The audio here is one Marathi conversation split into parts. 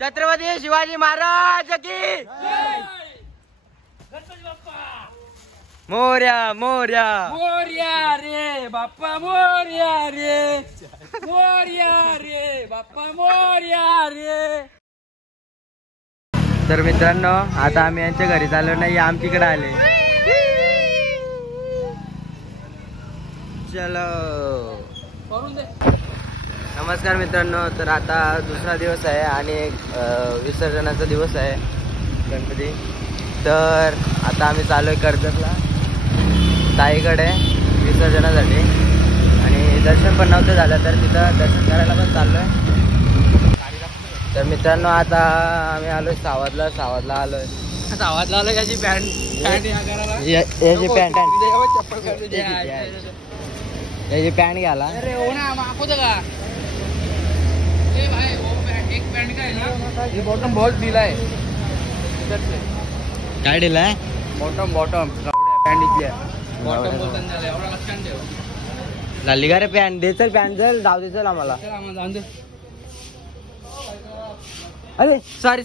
छत्रपती शिवाजी महाराज की मोर्या मोर्या मोर्या रे बाप्पा मोर्या रे मोर्या रे बाप्पा मोर्या रे. तर मित्रांनो आता आम्ही यांच्या घरी चाललो नाही, आमच्याकडे आले. चलो नमस्कार मित्रांनो. तर आता दुसरा दिवस आहे आणि विसर्जनाचा दिवस आहे गणपती. तर आता आम्ही चालू आहे कर्जतला ताईकडे विसर्जनासाठी आणि दर्शन पण नव्हतं झालं तर तिथं दर्शन करायला पण चाललो आहे. तर मित्रांनो आता आम्ही आलोय सावधला आलोय. आवाज याची पॅन्ट याची पॅन्ट याची पॅन्ट घ्याला. अरे हो ना मागवतो का भाई एक पॅन्ट काय ना हे बॉटम बहुत दिलाय. काय दिलाय? बॉटम पॅन्ट इथली बॉटम बोलताना झालं एवढं लक्षात ठेव. झाली का रे पॅन्ट? दे चल पॅन्ट चल जाऊ दे चल आम्हाला. जाऊन दे. अरे सॉरी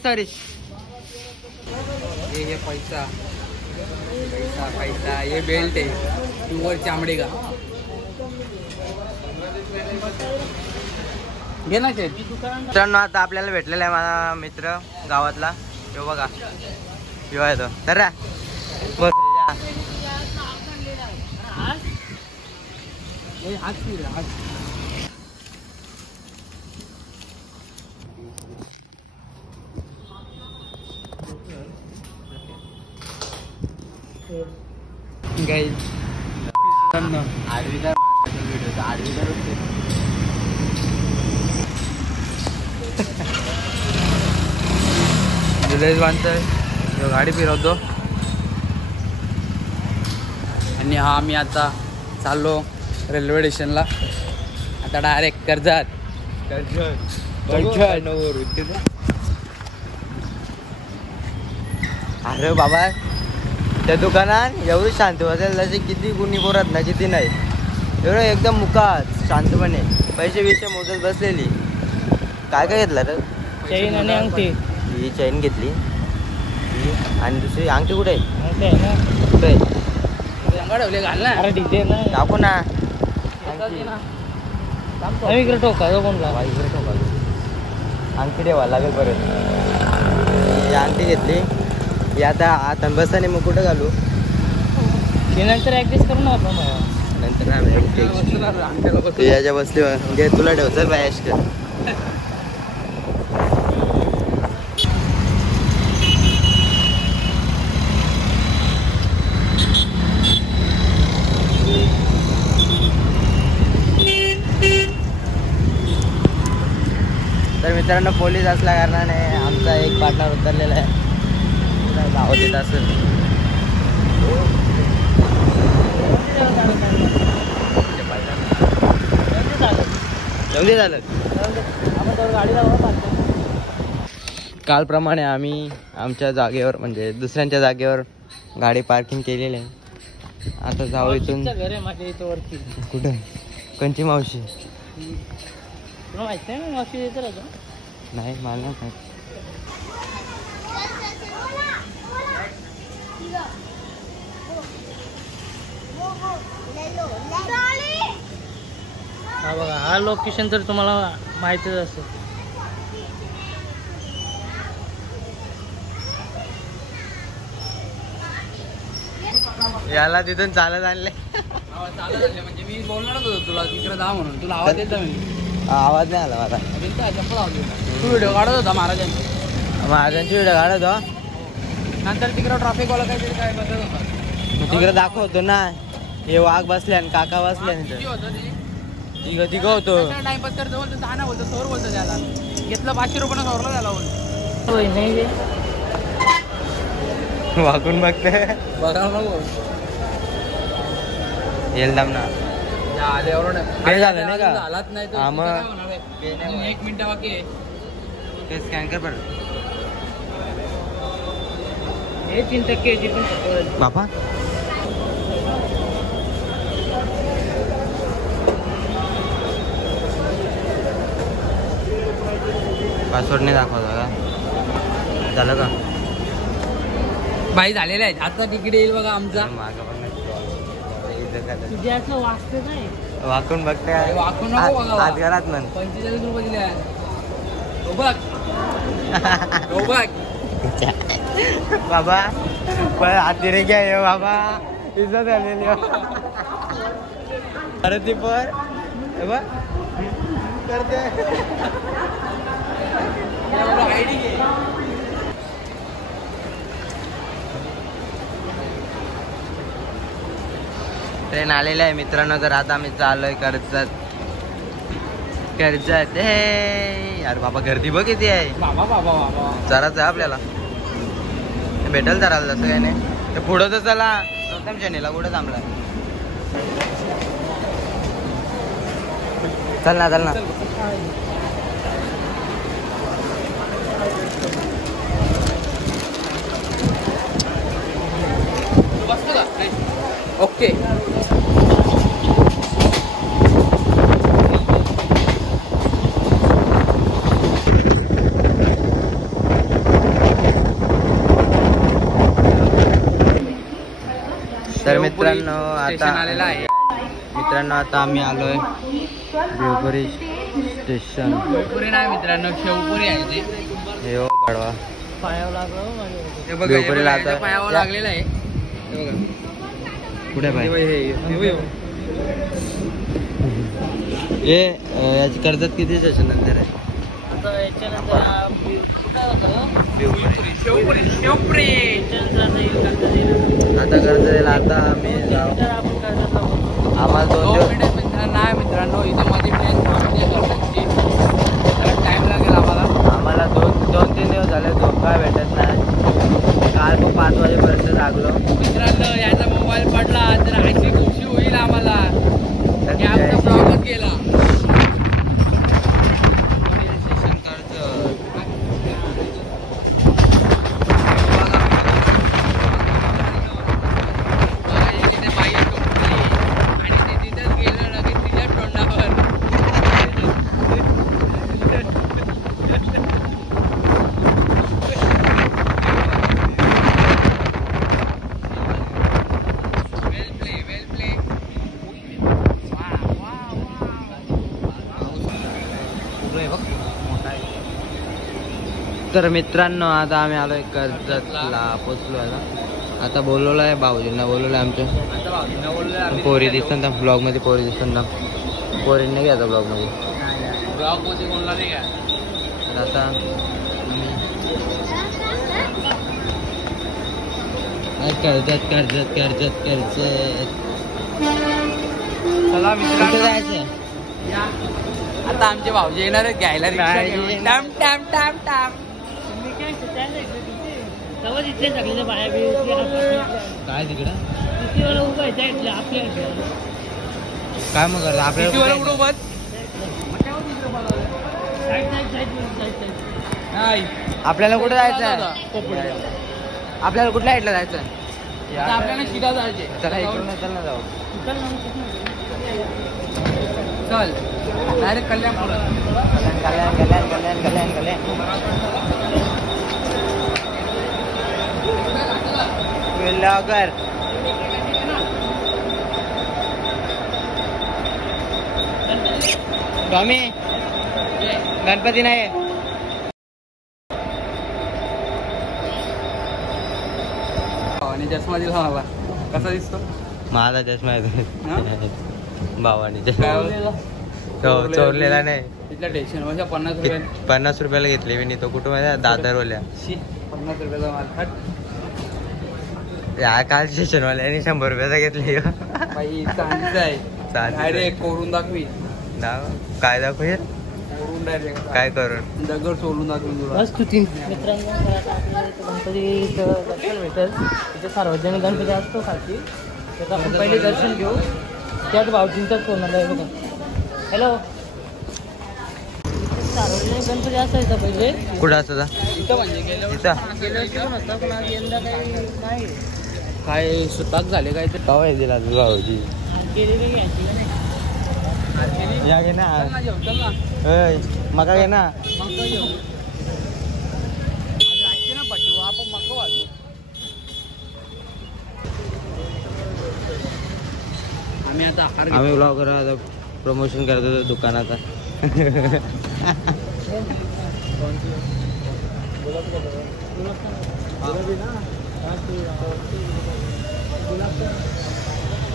हे पैसा हे बेल्ट आहे प्युअर चामडे का घे ना ते. मित्रांनो आता आपल्याला भेटलेला आहे माझा मित्र गावातला. तो बघा किंवा येतो तर बस जुलैच बांधतोय गाडी फिरवतो. आणि हा आम्ही आता चाललो रेल्वे स्टेशनला. आता डायरेक्ट कर्जत. अरे बाबा त्या दुकानात एवढी शांत बसेल जसे किती गुन्ही बोरत ना किती नाही. एवढं एकदम मुकात शांतपणे पैसे विषय मोजत बसलेली. काय घेतलं रे? चैन आणि अंगठी. ही चैन घेतली आणि दुसरी अंगठी कुठे आहे? कुठे घाल ना. अरे डिझे ना टाकू ना. इकडे टोका कोणला इकडे ठोका अंगठी ठेवा लागेल परत. ही अंगठी घेतली. ही आता बसाने मग कुठं घालू? नंतर ऍडजस्ट करू ना आपण. नंतर याच्या बसली घे तुला ठेवतं बायश कर. तर मित्रांनो पोलीस असल्या कारणाने आमचा एक पार्टनर उतरलेला आहे. धावत येत असेल. जल्दी झालं. कालप्रमाणे आम्ही आमच्या जागेवर म्हणजे दुसऱ्यांच्या जागेवर गाडी पार्किंग केलेली आहे. आता जाऊ इथून. घर आहे माझ्या इथं वरती. कुठे? कंची मावशी? तुला माहित नाही मावशी येत नाही मला नाही माहित. हा बघा हा लोकेशन तर तुम्हाला माहितच असेल. याला तिथून चालत आणले. म्हणजे मी बोलणार होतो तुला तिकडे जा म्हणून. तुला आवाज येत मी आवाज नाही आला मला. तू व्हिडिओ काढत होता महाराजांची व्हिडिओ काढत हो. नंतर तिकडे ट्रॉफिक वाला काहीतरी काय बसत होता. तिकडे दाखवतो ना. हे वाघ बसले आणि काका बसले तिघ होतो. टाइमपास करतो बोलतो. दहा बोलतो सौर बोलतो त्याला. घेतलं 500 रुपये सौरला त्याला बोलतो. वाकून बघते बघा नको येल दाम ना. काय झालं नाही का? झालाच नाही हा मग 1 मिनिट बाकी आहे. ते स्कॅन कर बरं. हे 3% पण बापा पासवर्ड नाही दाखवता का? झालं का बाई झालेले आहेत. आता तिकडे येईल बघा आमचा. मागं पण नाही. तुझे असं वाचते नाही. वाकून बघते वाकून नको बघा. आज घरात म्हण 45 रुपये दिले आहे. हो बघ. हो बघ. बाबा पण हाती घ्या ये बाबा इज्जत झालेली अरे ती पर करते ट्रेन आलेला आहे मित्रांनो. तर आता आम्ही चाललोय कर्जत. हे यार बाबा गर्दी बघ किती आहे. बाबा बाबा बाबा जराच आहे आपल्याला भेटल जरा तसं काही नाही. तर पुढं तर चला प्रथम शनीला कुठं थांबला. चल ना चल ना. बसतो का? ओके. तर मित्रांनो आता आलेला आहे. मित्रांनो आता आम्ही आलोय देवपुरी स्टेशन. शेवपुरी नाही मित्रांनो, शेवपुरी आहे ते. हे हो पाडवा पायावर लागलं माझ्या. हे बघा, शेवपुरी हे बघा, लावताय. याच्या पायावर लागलेलं आहे. हे बघा. कुठे हे बघा, हे याची कर्जत किती स्टेशन नंतर आहे. आता याच्यानंतर कुठं होतं? शेवपुरी शेवपुरी. आता कर्जतला आता आम्ही जाऊ. तर आपण कर्जतला बोलतो. आम्हाला 2 दिवस नाही मित्रांनो, इथे मध्ये ट्रेन थांबते कर्जतची. टाइम लागेल आम्हाला 2-3 दिवस झाले झोपा भेटत नाही. काल खूप 5 वाजेपर्यंत जागलो. मित्रांनो याचा मोबाईल पडला तर अशी खुशी होईल आम्हाला की आमचा प्रॉब्लेम गेला. तर मित्रांनो आता आम्ही आलोय कर्जतला पोचलो आता बोलवलं आहे भाऊजींना बोलवलं आहे आमच्या. पोरी दिसतात ना ब्लॉग मध्ये. पोरी दिसतात ना. पोरींना घ्यायचा ब्लॉग मध्ये. ब्लॉग मध्ये कोणला नाही का. तर आता कर्जत कर्जत कर्जत कर्जत. चला कुठे मित्रांनो, जायचं. आता आमचे भाऊजी येणार आहेत घ्यायला रिक्षा घेऊन. टाम टाम टाम टाम. मी काय त्याला तेव्हा इथले सगळे बाया बी काय तिकडं तिथे उभं आहे इथले आपल्या काय मग करता किती वेळा आपल्याला. उडू बस. साईड साईड साईड नाही. आपल्याला कुठे जायचं आहे. कोपडे. आपल्याला कुठल्या साईडला जायचं आता आपल्याला शिरा जायचे. चला इकडून चल ना जाऊ. चल डायरेक्ट कल्याणपूर. कल्याण कल्याण कल्याण कल्याण कल्याण. लवकर स्वामी गणपती नाही. आणि चष्मा दिला मला कसा दिसतो. माझा चष्मा आहे भावानी काय चष्मा. हो चोरलेला नाही. तिथल्या स्टेशन वर 50 रुपये. 50 रुपयाला घेतली मी. तो कुठं माहिती दादरवाल्या. 50 रुपयाचा माल. हट. या काल स्टेशनवाल्याने 100 रुपयाचा घेतली. बाई चांदीचं आहे. चांदीचं. डायरेक्ट कोरून दाखवी. काय दाखव कोरून डायरेक्ट काय करून दगड सोडून दाखवून तुला. बस तू तीन मित्रांनो घरात आपल्या इथं गणपतीचं दर्शन भेटेल. तिथे सार्वजनिक गणपती असतो खालची. त्याचं आपण पहिले दर्शन घेऊ. त्यात भाऊजींचाच फोन आला आहे बघा. हॅलो. सार्वजनिक गणपती असायचा पहिले. कुठं असतं इथं म्हणजे गेल्या इथं पण होता पण आज यंदा काही नाही. काय सुताक झाले काय ते. काय दिला तुझा भाऊजी. गेलेली घ्यायची का नाही. या घे ना. चल ना जेव, चल ना. मका घे ना. मग काय जेव. आता हार आम्ही ब्लॉगर आता प्रमोशन करत होतो दुकानाचा.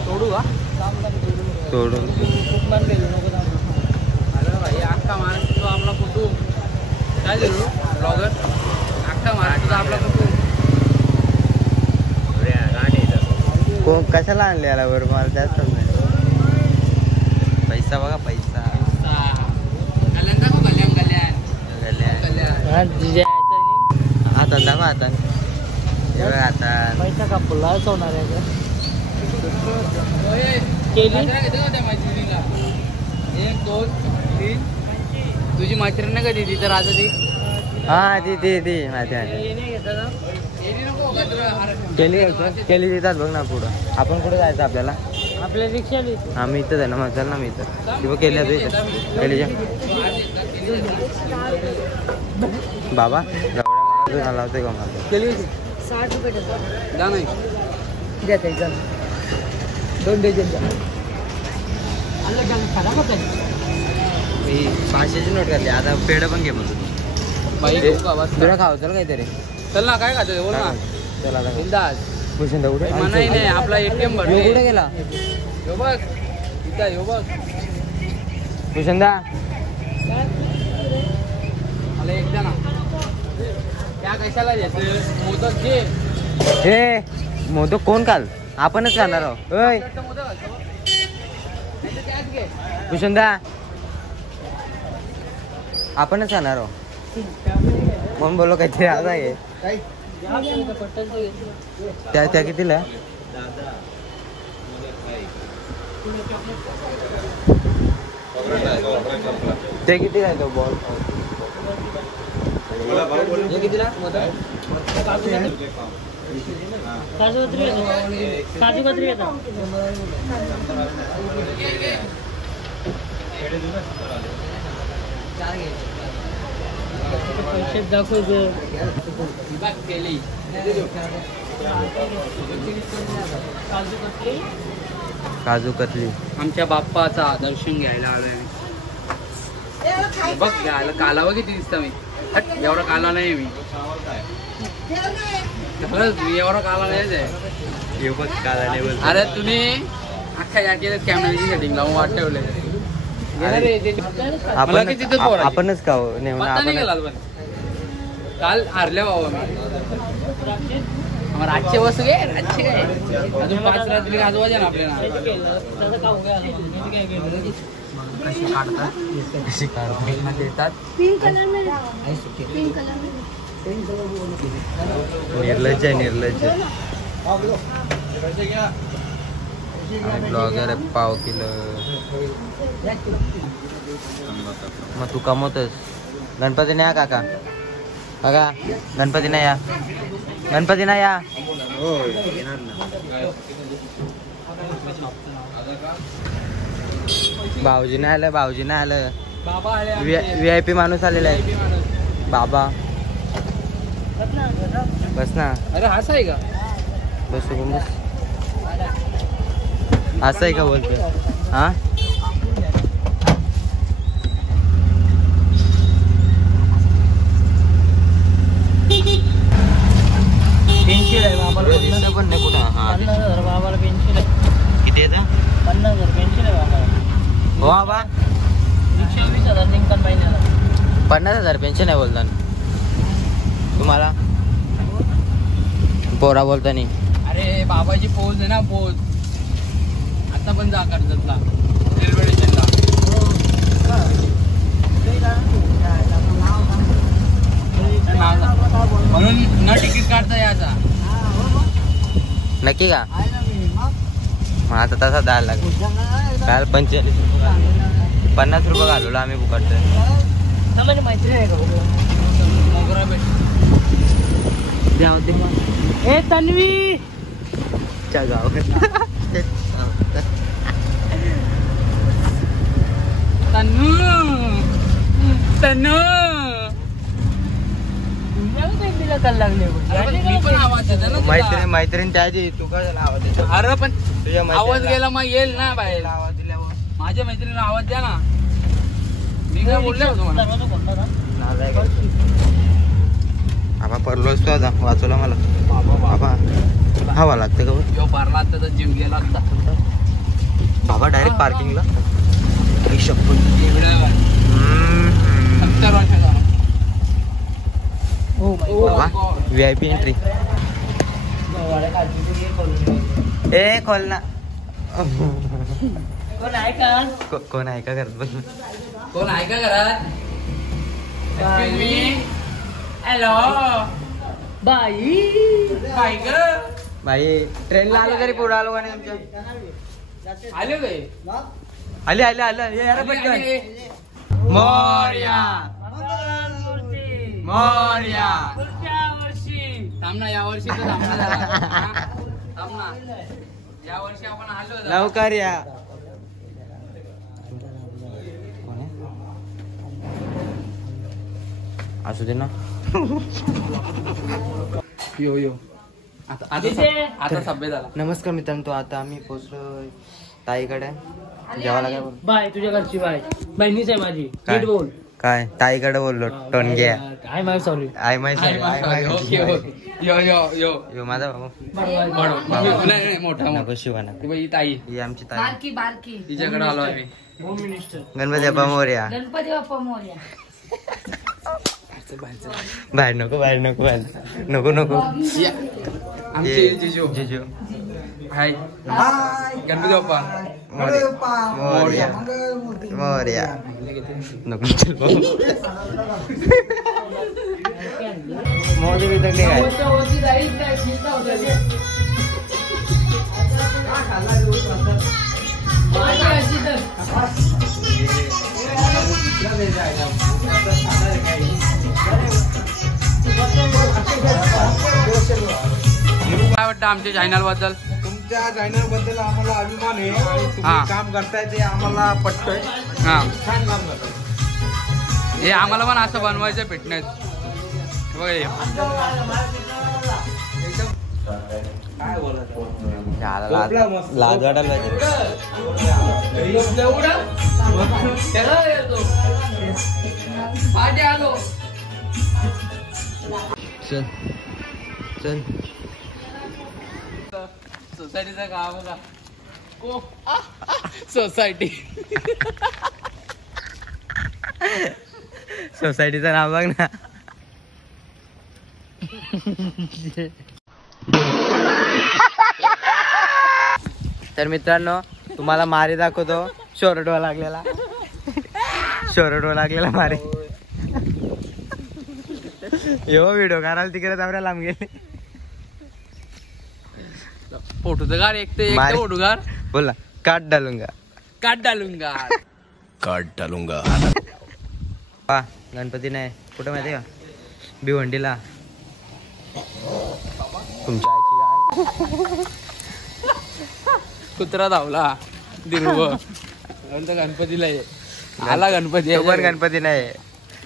तोडू का सोडून अरे भाई अख्खा महाराष्ट्र आपला कुटुंब काय देऊ ब्लॉगर अख्खा महाराष्ट्र आपला कुटुंब कशाला आणले याला बरं मला त्याच समजा. पैसा बघा पैसा. कल्याण दाखव कल्याण कल्याण आता दाखव आता. आता पैसा कापला होणार आहे केली 1 2 3 तुझी मैत्रीण नाही का ती तर आता ती हा ती माहिती आहे. केली देतात बघ ना पुढं. आपण कुठे जायचं आपल्याला? आपल्या रिक्षा हा मी इथंच आहे ना मग चल ना मी इथं. ती बघ केली केलीच्या बाबा गवड्या लावते का मला केली 60 रुपये जा नाही द्या ते 2 डझन द्या. मी 500ची नोट करली. आता पेढं पण घे म्हणून बाई तुला खावं चल काहीतरी. चल ना काय खातो बोल ना चला आता बिंदास भूषण दा कुठे मनाई नाही आपला एटीएम भरले कुठे गेला यो बघ इथं यो बघ भूषण दा मला एकदा ना त्या कशाला घ्यायचं मोदक घे हे मोदक कोण काल आपणच खाणार आहोत. ओय मोदक घालतो नाही त्याच घे भूषण दा आपणच खाणार आहोत म्हणून बोललो काहीतरी आता आहे. त्या कितीला ते किती आहे तो बॉल कितीला काजू कतरी येतात पैसे दाखव केली काजू कतली आमच्या बाप्पाचा दर्शन घ्यायला आलोय बघ घ्यायला कालावा किती दिसता मी हट, एवढा काला नाही मी खरंच मी एवढा काला नाहीच आहे. अरे तुम्ही अख्खा या केलं कॅमेराची सेटिंग लावून वाट ठेवले आपणच खाऊ नाही नाही गेला पण काल हारले बाबा मी रातचे वस्तू घे रातचे काय अजून 5 रात्री आजूबाजू ना आपल्याला कशी काढतात देतात निर्लज्ज आहे निर्लज्ज. ब्लॉगर आहे पाव किलो मग तू कमवतोस. गणपती नाही या काका काका गणपती नाही या गणपती नाही या भाऊजी नाही आलं भाऊजी नाही आलं. बाबा आले VIP माणूस आलेला आहे बाबा. बस ना अरे हाच आहे का बस बस असं आहे का बोलतोय हा पेन्शिल आहे बाबाला पण नाही कुठं. हा 50,000 बाबाला पेन्शिल आहे. किती येतं 50,000 पेन्शिल आहे बाबाला. हो बाबा 120,000 निघतात महिन्याला. 50,000 पेन्शन आहे बोलता तुम्हाला पोरा बोलता नाही. अरे बाबाची पोज आहे ना पोज आता पण जा कर्जतला रेल्वे स्टेशनला म्हणून न तिकीट काढता याचा नक्की का मग आता तसा द्यायला लागेल. काल 45 रुपये 50 रुपये घालवला आम्ही बुकाटचं. माझी मैत्री आहे का मोगरा भेट ए तन्वी च्या गाव तन्नू तन्नू गाडीला काल लागले मी पण आवाज देतो ना तुला. मैत्रीण त्याची तू काय आवाज देतो? अरे पण तुझ्या आवाज गेला मग येईल ना बाहेर. आवाज दिल्यावर माझ्या मैत्रिणीला आवाज द्या ना. मी काय बोलले तुम्हाला? नालायक आहे. आबा पडलोच तो आता वाचवला मला. बाबा हवा लागते का बरं? यो पारला आता तर जीव गेला असता. बाबा डायरेक्ट पार्किंगला. एवढ्या 70 वर्षाचा. हो VIP एंट्री. ए खोल ना. कोण आहे का? कोण आहे का करत बस? कोण आहे का घरात? हॅलो बाई काय ग? बाई ट्रेनला आलो तरी पुढे आलो का नाही तुमच्या? आले काय? आले आले आले ये यार पटकन. मोरया मोरया. थांब ना या वर्षी तर थांब ना जरा. हा? थांब ना या वर्षी आपण आलो जरा. लवकर या. असू दे ना. यो यो आता आता सभ्य झाला. नमस्कार मित्रांनो, आता आम्ही पोहोचलो ताईकडे. जेवायला काय बोल? बाय तुझ्या घरची बाय बहिणीच आहे माझी. काय? नीट बोल. काय ताईकडे बोललो टोनग्या. काय माय सॉरी. आय माय ओके ओके. यो यो यो यो माझा बाबा. नाही मोठा नको शिवाना. ही ताई ही आमची ताई. बारकी बारकी तिच्याकडे आलो आम्ही. Home minister. गणपती बाप्पा मोरया. गणपती बाप्पा मोरया. बाहेर नको बाहेर नको बाहेर नको नको. या. आमचे जिजू जिजू हाय गणपती बाप्पा मोरया मोरया. नको चल बाबा. मोदी भी तक काय. काय वाटतं आमच्या चॅनल बद्दल? तुमच्या चॅनल बद्दल आम्हाला अभिमान आहे आणि हा. तुम्ही काम करताय ते आम्हाला पटतंय. हा छान काम करताय. हे आम्हाला पण असं बनवायचं फिटनेस. काय बोलायचं? लाज वाटायला पाहिजे. चल चल. सोसायटीचं गाव बघा. सोसायटी सोसायटीचं नाव बघ ना. तर मित्रांनो तुम्हाला मारी दाखवतो. शोरटवा लागलेला मारी. यो व्हिडिओ करायला तिकडे जाऊया लांब गेले. फोटोगार एक मारे. फोटोगार बोला काट डालूंगा. काट डालूंगा. पा गणपती नाही कुठं माहिती का? भिवंडीला. तुमच्या आईची कुत्रा धावला दिरुव गणपतीला ये. आला गणपती. तो पण गणपती नाही.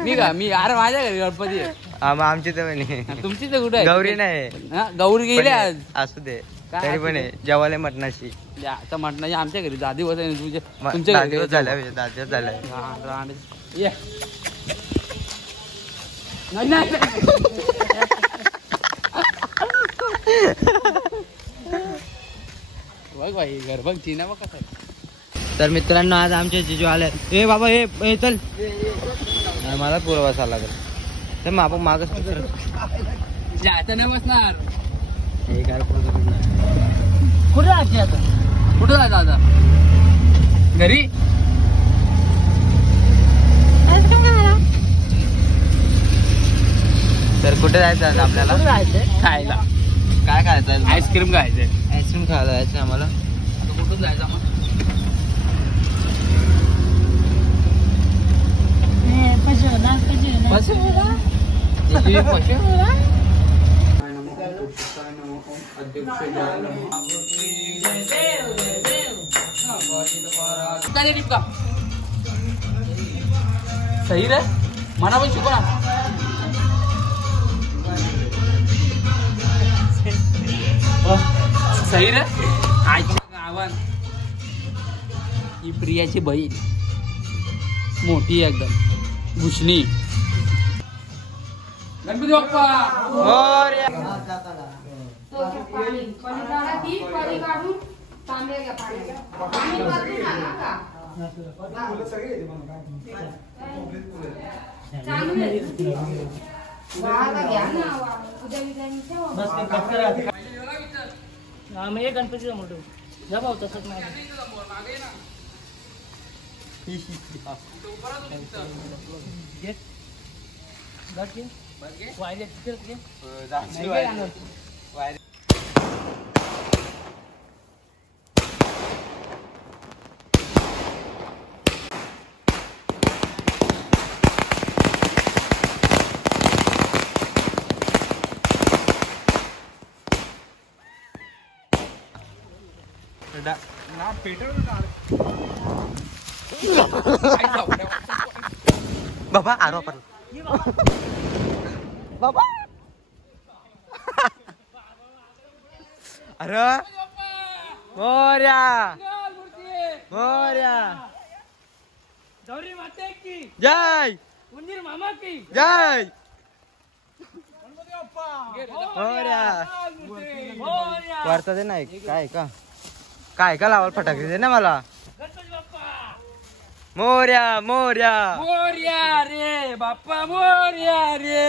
मी का मी अरे माझ्या घरी गणपती आहे. आमची तर म्हणे तुमची तर कुठे आहे? गौरी नाही. हा, गौरी गेली आज. असू दे काय तरी असू पण दे? आहे जेवायला मटणाशी. आता म्हटलं आमच्या घरी दादी बस तुमच्या घरी दिवस झाल्या दादिवस झालाय. हा, ये. नाही, नाही. बघ भाई घर बघ चिना बघ कसं आहे. तर मित्रांनो आज आमचे जिजू आले. ए बाबा हे चल. मला पुरं बसायला लागेल. तर मग मागच जायचं नाही बसणार. हे काय कुठे राहते आता? कुठं जायचं आता? घरी. तर कुठे जायचं आज आपल्याला? कुठे राहायचंय? खायला काय खायचं? आईस्क्रीम खायचंय. आईस्क्रीम खायला जायचं आम्हाला. आता कुठून जायचं मग? सही रे मना पण शिकवा. बहीर आईच्या गावात ही प्रियाची बहीण मोठी एकदम भुषणी. गणपती बाप्पा मोरया. आम्ही एक गणपतीचा मोठं जा भाऊ तसंच नाही वायले तिथे बाबा आरो पण बाबा अरे मोरया मोरया. गौरी माते की जय उंदीर मामा की जय मोरया. वार्ता दे नाही काय का काय का लावाल फटाके दे ना मला. गणपती बाप्पा मोरया मोरया मोरया रे बाप्पा मोरया रे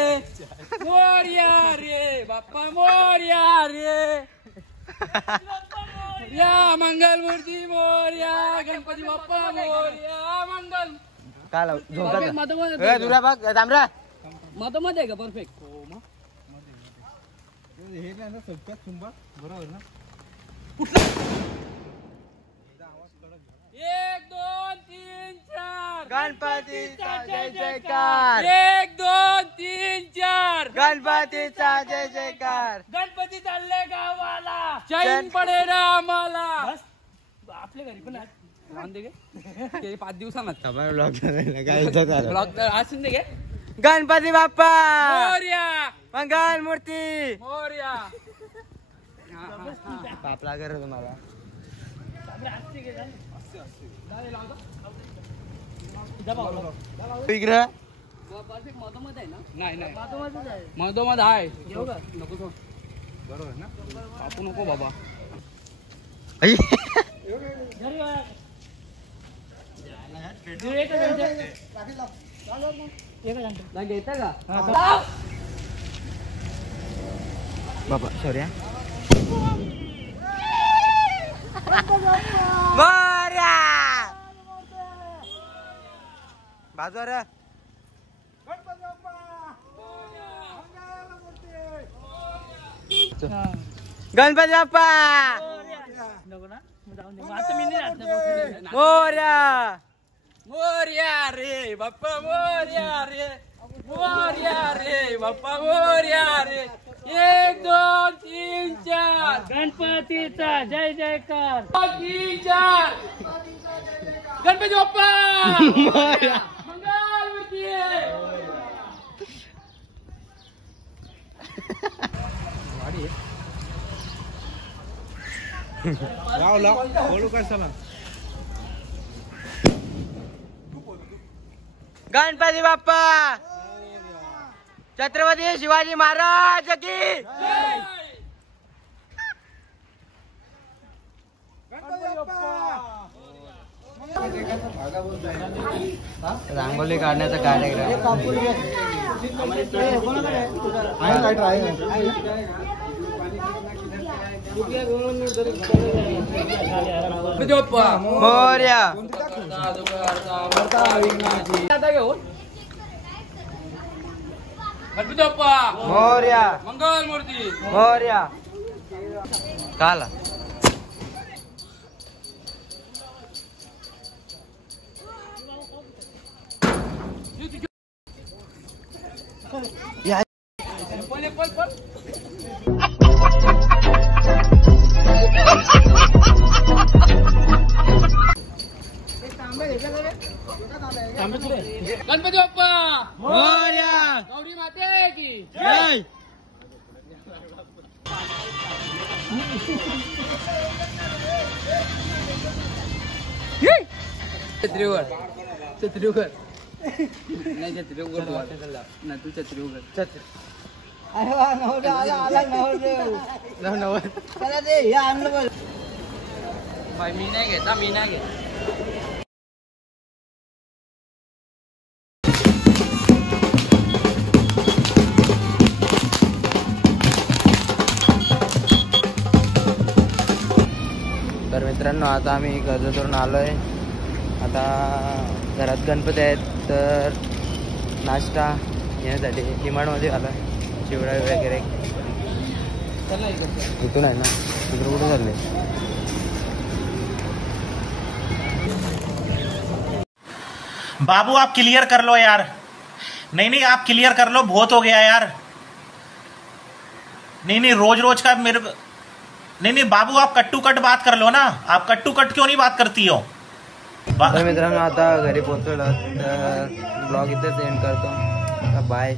मोरया रे बाप्पा मोरया रे या मंगल मूर्ती मोरया गणपती बाप्पा मोरया मंगल. काय लाव Perfect, मधोमध झोका आहे. दुरा बघ तांबरा मधोमध आहे का परफेक्ट. बरोबर ना. एक दोन तीन चार गणपतीचा जय जयकार. 1 2 3 4 गणपतीचा जय जयकार. गणपती चालले गावाला. चैन पडे ना आम्हाला. बस आपल्या घरी पण आहे. राहून दे गे. ते 5 दिवसांनाच ब्लॉग असून दे गे. गणपती बाप्पा मोरया मंगल मूर्ती मोरया. पापला कर तुम्हाला जा भाऊ विग्रह परफेक्ट मधोमध आहे ना. नाही नाही मधोमधच आहे. मधोमध आहे. घेऊ का नको सोड. बरोबर ना. कापू नको बाबा. आई. घरी वा. एकच घंटे. एकच घंटे. नाही घेता का. बाबा सॉरी मोरया बाजू रे गणपती बाप्पा नको ना जाऊन दे. मग आता मी नाही राहत ना. मोरया मोरया रे बाप्पा मोरया रे मोरया रे बाप्पा मोरया रे. 1 2 3 4 गणपतीचा जय जयकार. 3 4 गणपती बाप्पा मोरया मंगल मूर्ती. लाव लाव बोलू काय चला. गणपती बाप्पा छत्रपती शिवाजी महाराज की रांगोली काढण्याचा कार्यक्रम गणपती बाप्पा मोरया आता घेऊन गणपती बाप्पा मोरया मंगल मूर्ती. मोरया काला या पळ पळ पळ. गणपती बाप्पा मोरया गौरी माते की जय छत्री उघड छत्री उघड नाही छत्री उघड नाही तू छत्री उघड छत्री अरे वा नवरदेव आला नवरदेव चला दे हे आणलं बघ बाई मी नाही घेत मी नाही घेत तर मित्रांनो आता आम्ही कर्जतवरून आलो आहे. आता घरात गणपती आहेत तर नाश्ता घेण्यासाठी डिमांडमध्ये आलो आहे. चिवडा वगैरे इथून आहे ना तिकडे कुठे चालले. बाबू आप क्लियर कर लो यार. नहीं आप क्लियर कर लो, बहुत हो गया यार. नहीं रोज रोज का मेरे को नहीं बाबू आप कट टू कट बात कर लो ना. आप कट टू कट क्यों नहीं बात करती हो. तर मित्रांनो आता घरी पोहोचलो तर ब्लॉग इथेच एंड करतो. बाय.